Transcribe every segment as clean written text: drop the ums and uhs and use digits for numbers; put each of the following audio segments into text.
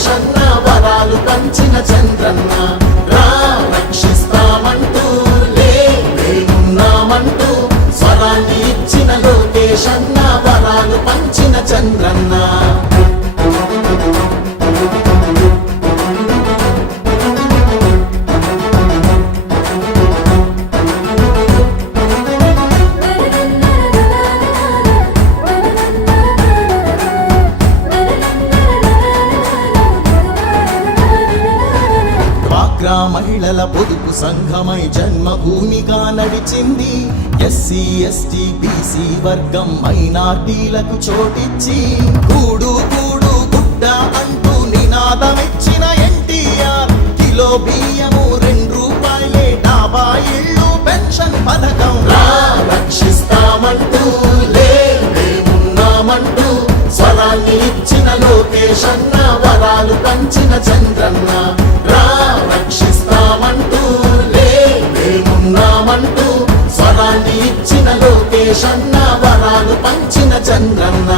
లోకేశన్న వరాలు పంచిన చంద్రన్న రా రక్షిస్తామంటూ లేమున్నామంటూ స్వరాన్ని ఇచ్చిన లోకేశన్న వరాలు పంచిన చంద్రన్న మహిళల పొదుపు సంఘమై జన్మభూమిగా నడిచింది. ఎస్సీ ఎస్టీ బీసీ వర్గం మైనార్టీలకు చోటిచ్చి కూడు కూడు గుడ్డ అంటూ నినాదమిచ్చిన ఎన్టీఆర్ కిలో బియ్యము 2 రూపాయలే డాబా ఇళ్ళు పెన్షన్ పథకం రక్షిస్తామంటూ లేమున్నామంటూ స్వరాన్ని ఇచ్చిన లోకేశన్న వరాలు పంచిన చంద్రన్న రా రక్షిస్తామంటూ లేమున్నామంటూ స్వరాన్ని ఇచ్చిన లోకేశన్న వరాలు పంచిన చంద్రన్న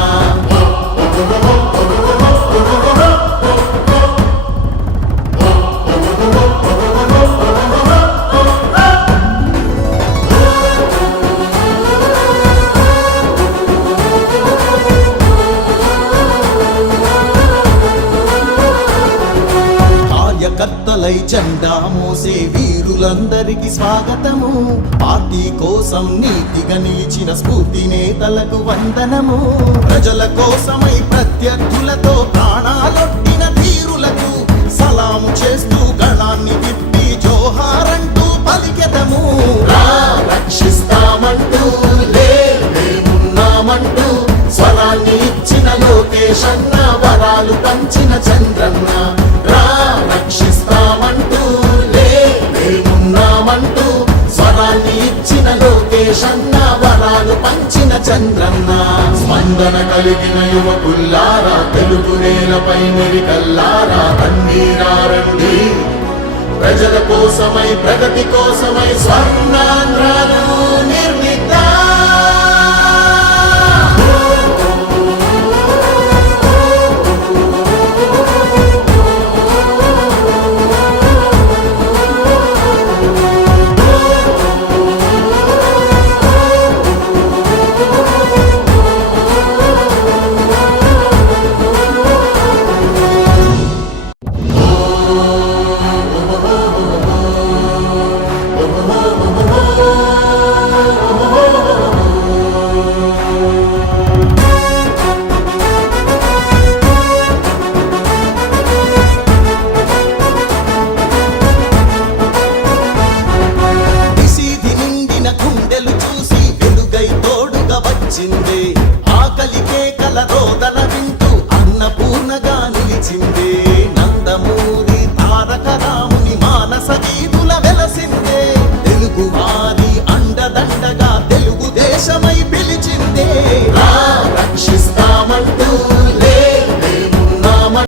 కర్తలై జెండా మోసే వీరులందరికీ స్వాగతము. పార్టీ కోసం నీతిగా నిలిచిన స్ఫూర్తి నేతలకు వందనము. ప్రజల కోసమై ప్రత్యర్థులతో ప్రాణాలొట్టిన ధీరులకు సలాము చేస్తూ గళాన్ని విప్పి జోహారంటూ పలికెదము. రక్షిస్తామంటూ లేమున్నామంటూ స్వరాన్ని ఇచ్చిన లోకేశన్న వరాలు పంచిన చంద్రన్న రా రక్షిస్తామంటూ లేమున్నామంటూ స్వరాన్ని ఇచ్చిన లోకేశన్న వరాలు పంచిన చంద్రన్న స్పందన కలిగిన యువకుల్లారా తెలుగు నేలపై మెరికల్లారా రండి ప్రజల కోసమై ప్రగతి కోసమై స్వర్ణాంధ్రను నిర్మిద్దాం. ఆకలికే కల రోదన వింటూ అన్నపూర్ణగా నిలిచిందే. నందమూరి తారక రాముని మానస గీతుల వెలసిందే. తెలుగు వారి అండదండగా తెలుగు దేశమై పిలిచిందే. రక్షిస్తామంటూ